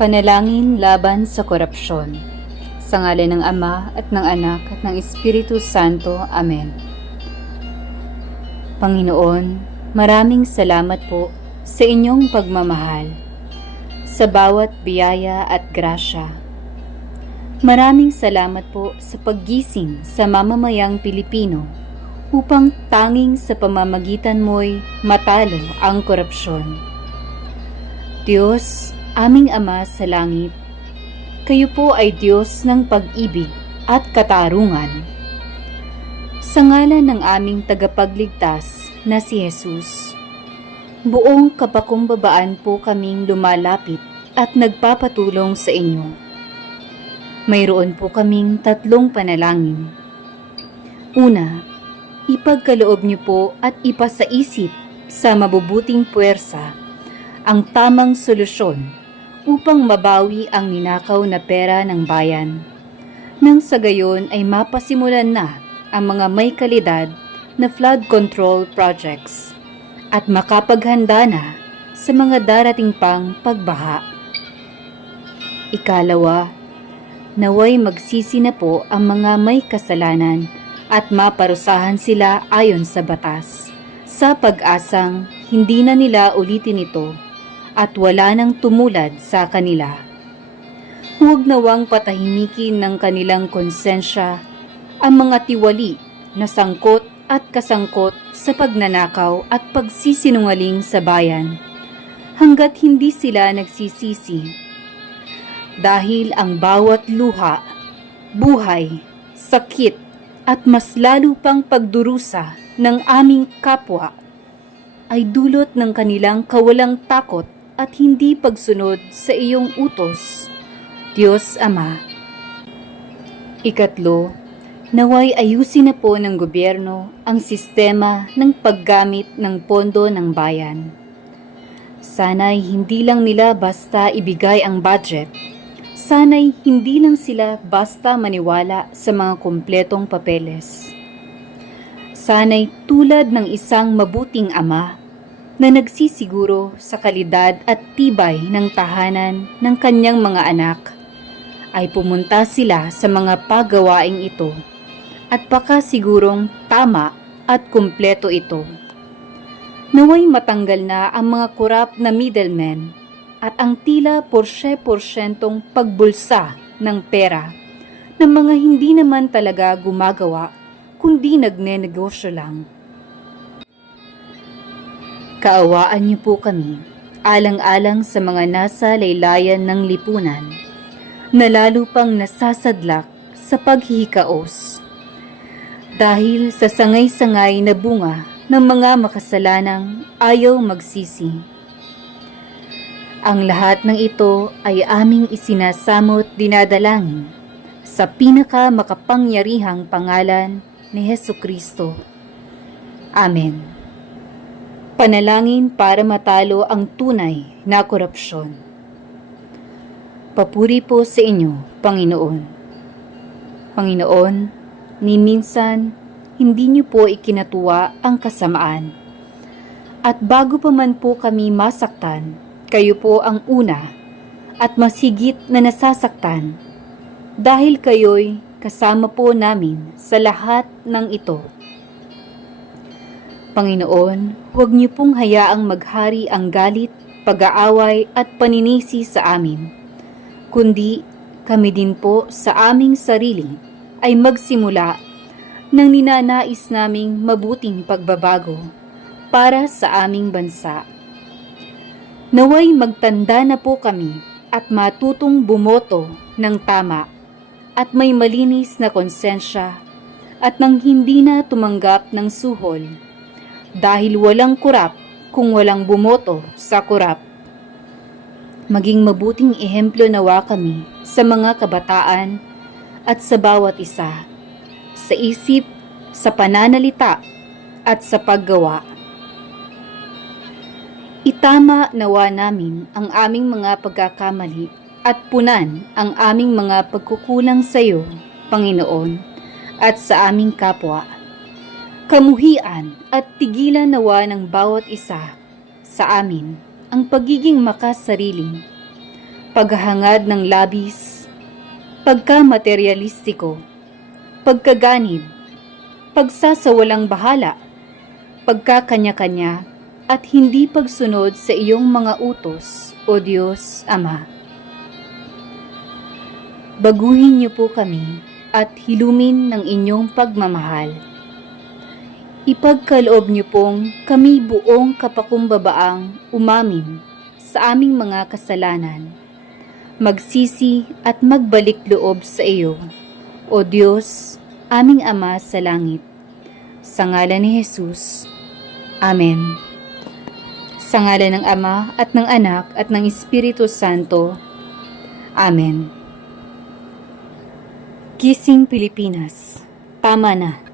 Panalangin laban sa korupsyon. Sa ngalan ng Ama at ng Anak at ng Espiritu Santo. Amen. Panginoon, maraming salamat po sa inyong pagmamahal, sa bawat biyaya at grasya. Maraming salamat po sa paggising sa mamamayang Pilipino upang tanging sa pamamagitan mo'y matalo ang korupsyon. Diyos, aming Ama sa langit, kayo po ay Diyos ng pag-ibig at katarungan. Sa ngalan ng aming tagapagligtas na si Jesus, buong kapakumbabaan po kaming lumalapit at nagpapatulong sa inyo. Mayroon po kaming tatlong panalangin. Una, ipagkaloob niyo po at ipasaisip sa mabubuting puwersa ang tamang solusyon upang mabawi ang ninakaw na pera ng bayan. Nang sa gayon ay mapasimulan na ang mga may kalidad na flood control projects at makapaghanda na sa mga darating pang pagbaha. Ikalawa, naway magsisi na po ang mga may kasalanan at maparusahan sila ayon sa batas sa pag-asang hindi na nila ulitin ito at wala nang tumulad sa kanila. Huwag nawang patahimikin ng kanilang konsensya ang mga tiwali na sangkot at kasangkot sa pagnanakaw at pagsisinungaling sa bayan hanggat hindi sila nagsisisi. Dahil ang bawat luha, buhay, sakit at mas lalo pang pagdurusa ng aming kapwa ay dulot ng kanilang kawalang takot at hindi pagsunod sa iyong utos, Diyos Ama. Ikatlo, naway ayusin na po ng gobyerno ang sistema ng paggamit ng pondo ng bayan. Sana'y hindi lang nila basta ibigay ang budget. Sana'y hindi lang sila basta maniwala sa mga kumpletong papeles. Sana'y tulad ng isang mabuting ama na nagsisiguro sa kalidad at tibay ng tahanan ng kanyang mga anak, ay pumunta sila sa mga pagawaing ito at baka sigurong tama at kumpleto ito. Naway matanggal na ang mga kurap na middlemen at ang tila porsye-porsyentong pagbulsa ng pera ng mga hindi naman talaga gumagawa kundi nagne-negosyo lang. Kaawaan niyo po kami, alang-alang sa mga nasa laylayan ng lipunan, na lalo pang nasasadlak sa paghihikaos. Dahil sa sangay-sangay na bunga ng mga makasalanang ayaw magsisi. Ang lahat ng ito ay aming isinasamot dinadalangin sa pinaka makapangyarihang pangalan ni Heso Kristo. Amen. Panalangin para matalo ang tunay na korupsyon. Papuri po sa inyo, Panginoon. Panginoon, ni minsan hindi niyo po ikinatuwa ang kasamaan. At bago pa man po kami masaktan, kayo po ang una at masigit na nasasaktan dahil kayo'y kasama po namin sa lahat ng ito. Panginoon, huwag niyo pong hayaang maghari ang galit, pag-aaway at paninisi sa amin, kundi kami din po sa aming sarili ay magsimula ng ninanais naming mabuting pagbabago para sa aming bansa. Naway magtanda na po kami at matutong bumoto ng tama at may malinis na konsensya at nang hindi na tumanggap ng suhol dahil walang kurap kung walang bumoto sa kurap. Maging mabuting ehemplo nawa kami sa mga kabataan at sa bawat isa, sa isip, sa pananalita at sa paggawa. Itama nawa namin ang aming mga pagkakamali at punan ang aming mga pagkukulang sa iyo, Panginoon, at sa aming kapwa. Kamuhian at tigilan nawa ng bawat isa sa amin ang pagiging makasarili. paghahangad ng labis, pagka-materialistiko, pagkaganid, pagsasawalang bahala, pagkakanya-kanya, at hindi pagsunod sa iyong mga utos, O Diyos Ama. Baguhin niyo po kami at hilumin ng inyong pagmamahal. Ipagkaloob niyo pong kami buong kapakumbabaang umamin sa aming mga kasalanan, magsisi at magbalik loob sa iyo, O Diyos, aming Ama sa langit. Sa ngalan ni Jesus. Amen. Sa ngalan ng Ama at ng Anak at ng Espiritu Santo. Amen. Gising Pilipinas. Tama na.